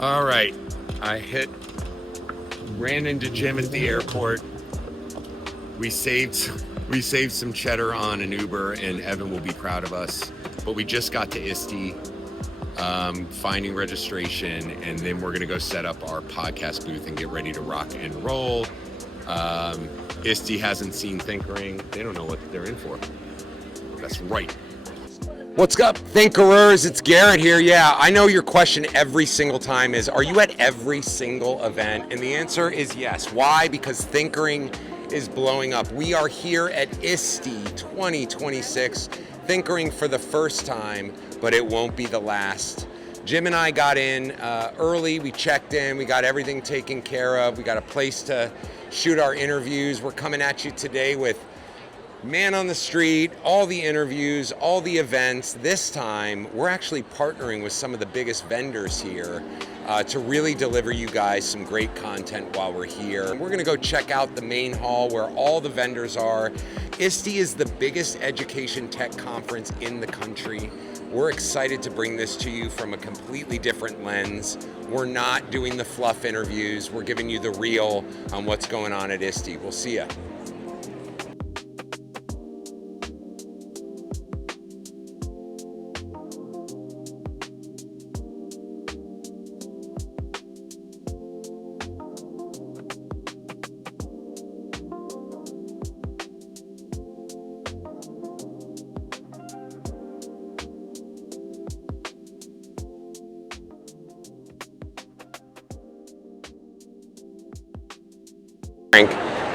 All right, ran into Jim at the airport. We saved some cheddar on an Uber, and Evan will be proud of us. But we just got to ISTE, finding registration, and then we're gonna go set up our podcast booth and get ready to rock and roll. ISTE hasn't seen Thinkering. They don't know what they're in for. That's right. What's up, Thinkerers? It's Garrett here. Yeah, I know your question every single time is, are you at every single event? And the answer is yes. Why? Because Thinkering is blowing up. We are here at ISTE 2026, Thinkering for the first time, but it won't be the last. Jim and I got in early, we checked in, we got everything taken care of, we got a place to shoot our interviews. We're coming at you today with man on the street, all the interviews, all the events. This time, we're actually partnering with some of the biggest vendors here to really deliver you guys some great content while we're here. We're gonna go check out the main hall where all the vendors are. ISTE is the biggest education tech conference in the country. We're excited to bring this to you from a completely different lens. We're not doing the fluff interviews. We're giving you the real on what's going on at ISTE. We'll see ya.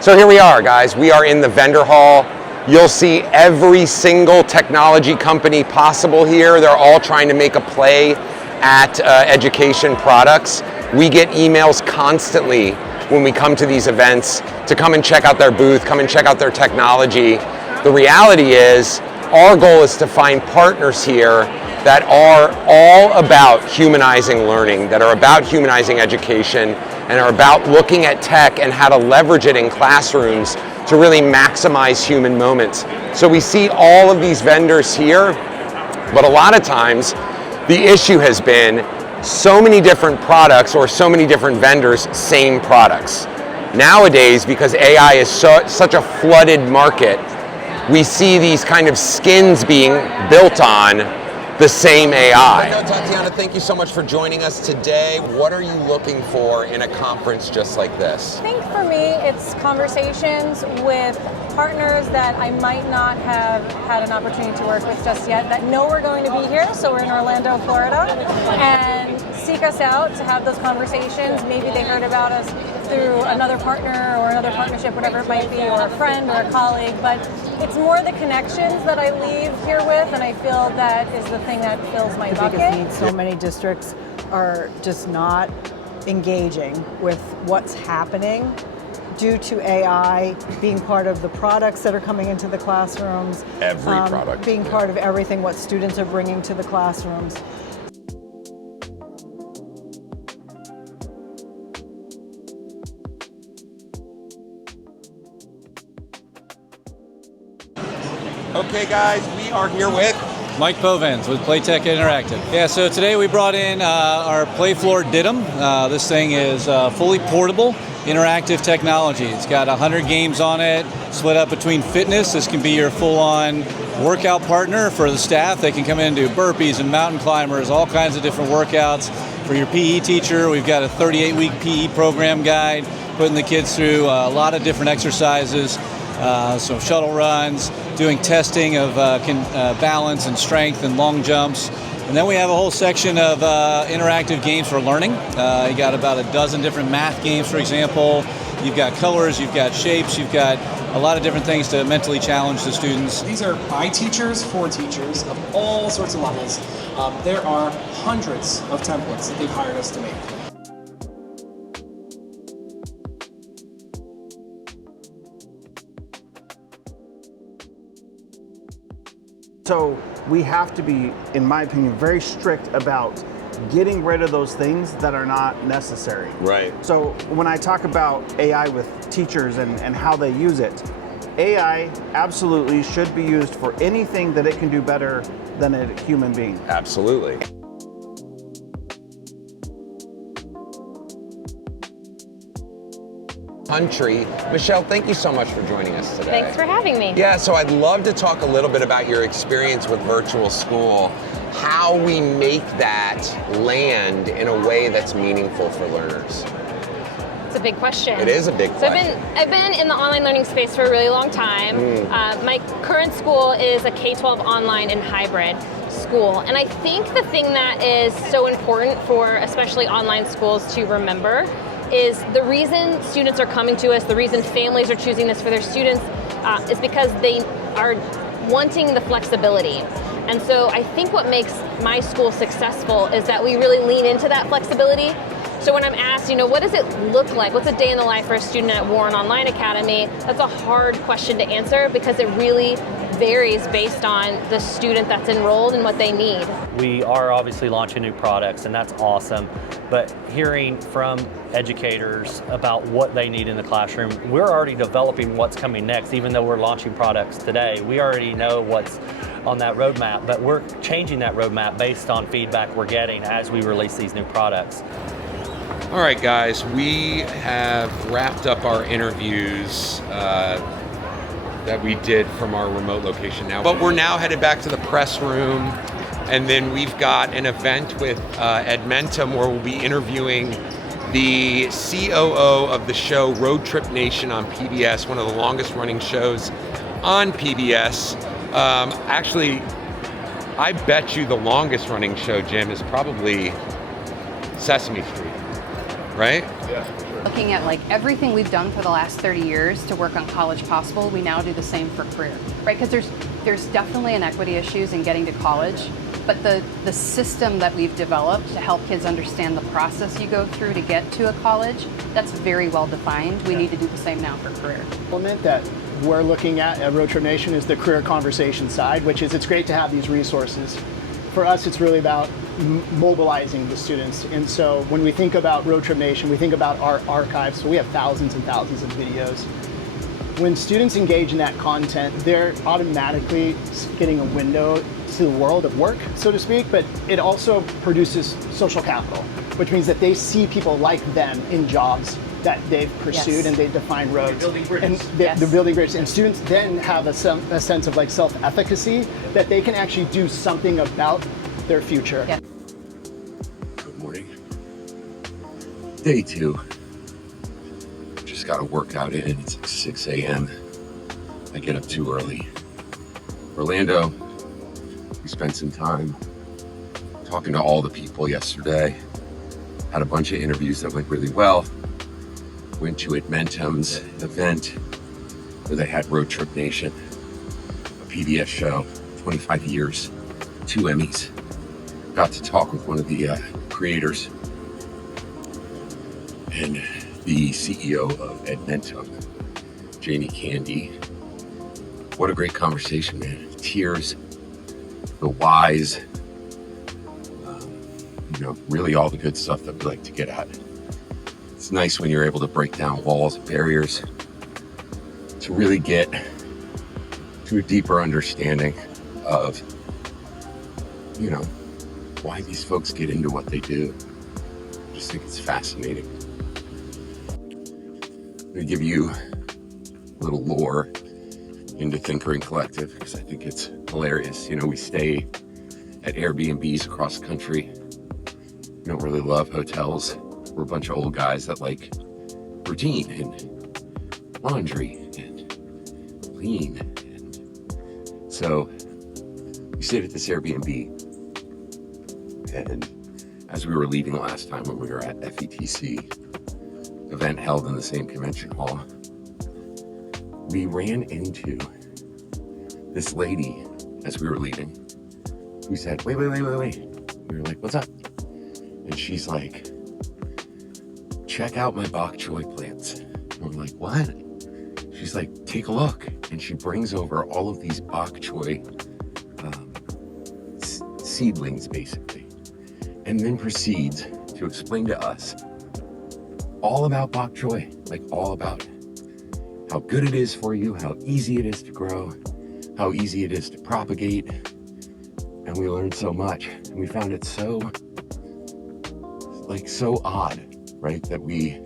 So here we are, guys. We are in the vendor hall. You'll see every single technology company possible here. They're all trying to make a play at education products. We get emails constantly when we come to these events to come and check out their booth, come and check out their technology. The reality is, our goal is to find partners here that are all about humanizing learning, that are about humanizing education, and are about looking at tech and how to leverage it in classrooms to really maximize human moments. So we see all of these vendors here, but a lot of times the issue has been so many different products or so many different vendors, same products. Nowadays, because AI is such a flooded market, we see these kind of skins being built on the same AI. Tatiana, thank you so much for joining us today. What are you looking for in a conference just like this? I think for me, it's conversations with partners that I might not have had an opportunity to work with just yet, that know we're going to be here. So we're in Orlando, Florida, and seek us out to have those conversations. Maybe they heard about us through another partner or another partnership, whatever it might be, or a friend or a colleague, but it's more the connections that I leave here with, and I feel that is the thing that fills my bucket. So many districts are just not engaging with what's happening due to AI being part of the products that are coming into the classrooms. Every product. Being part of everything what students are bringing to the classrooms. Okay guys, we are here with Mike Povens with Playtech Interactive. Yeah, so today we brought in our Playfloor Diddum. This thing is fully portable, interactive technology. It's got 100 games on it, split up between fitness. This can be your full-on workout partner for the staff. They can come in and do burpees and mountain climbers, all kinds of different workouts. For your PE teacher, we've got a 38-week PE program guide, putting the kids through a lot of different exercises. So shuttle runs, doing testing of balance and strength and long jumps. And then we have a whole section of interactive games for learning. You got about a dozen different math games, for example. You've got colors, you've got shapes, you've got a lot of different things to mentally challenge the students. These are by teachers, for teachers of all sorts of levels. There are hundreds of templates that they've hired us to make. So we have to be, in my opinion, very strict about getting rid of those things that are not necessary. Right. So when I talk about AI with teachers and how they use it, AI absolutely should be used for anything that it can do better than a human being. Absolutely. country. Michelle, thank you so much for joining us today. Thanks for having me. Yeah, so I'd love to talk a little bit about your experience with virtual school, how we make that land in a way that's meaningful for learners. It's a big question. It is a big question. I've been in the online learning space for a really long time. My current school is a K-12 online and hybrid school. And I think the thing that is so important for especially online schools to remember is the reason students are coming to us, the reason families are choosing this for their students is because they are wanting the flexibility. And so I think what makes my school successful is that we really lean into that flexibility. So when I'm asked, what does it look like? What's a day in the life for a student at Warren Online Academy? That's a hard question to answer because it really varies based on the student that's enrolled and what they need. We are obviously launching new products, and that's awesome. But hearing from educators about what they need in the classroom, we're already developing what's coming next. Even though we're launching products today, we already know what's on that roadmap, but we're changing that roadmap based on feedback we're getting as we release these new products. All right, guys, we have wrapped up our interviews that we did from our remote location now. But we're now headed back to the press room, and then we've got an event with Edmentum where we'll be interviewing the COO of the show Road Trip Nation on PBS, one of the longest running shows on PBS. Actually, I bet you the longest running show, Jim, is probably Sesame Street, right? Yeah. Looking at everything we've done for the last 30 years to work on College Possible, we now do the same for career, right? Because there's definitely inequity issues in getting to college, but the system that we've developed to help kids understand the process you go through to get to a college, that's very well defined. We need to do the same now for career. Element that we're looking at Road Trip Nation is the career conversation side, which is it's great to have these resources. For us, it's really about mobilizing the students. And so when we think about Road Trip Nation, we think about our archives. So we have thousands and thousands of videos. When students engage in that content, they're automatically getting a window to the world of work, so to speak, but it also produces social capital, which means that they see people like them in jobs that they've pursued and they define roads. They're building bridges. They're building bridges. And students then have a sense of self-efficacy that they can actually do something about their future. Yeah. Good morning. Day 2. Just got a workout in. It's 6 a.m. I get up too early. Orlando, we spent some time talking to all the people yesterday. Had a bunch of interviews that went really well. Went to Edmentum's event where they had Road Trip Nation, a PBS show, 25 years, 2 Emmys. Got to talk with one of the creators and the CEO of Edmentum, Jamie Candy. What a great conversation, man. Tears, the whys, really all the good stuff that we like to get at. It's nice when you're able to break down walls and barriers to really get to a deeper understanding of, why these folks get into what they do. I just think it's fascinating. I'm going to give you a little lore into Thinkering Collective because I think it's hilarious. We stay at Airbnbs across the country. We don't really love hotels. We're a bunch of old guys that like routine and laundry and clean. And so we stayed at this Airbnb. And as we were leaving last time when we were at FETC, event held in the same convention hall, we ran into this lady as we were leaving who said, wait. We were like, what's up? And she's like, check out my bok choy plants. And we're like, what? She's like, take a look. And she brings over all of these bok choy seedlings, basically. And then proceeds to explain to us all about bok choy, all about how good it is for you, how easy it is to grow, how easy it is to propagate. And we learned so much. And we found it so odd, right? That we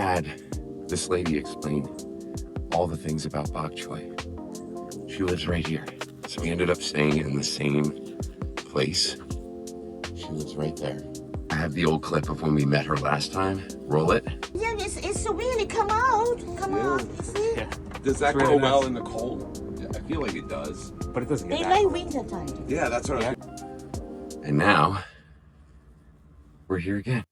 had this lady explain all the things about bok choy. She lives right here. So we ended up staying in the same place. She lives right there. I have the old clip of when we met her last time. Roll it. Yeah, it's really come out. Come on. See? Yeah. Does that go well in the cold? Yeah, I feel like it does, but it doesn't get They that like cold. winter time. Yeah, that's what I. And now we're here again.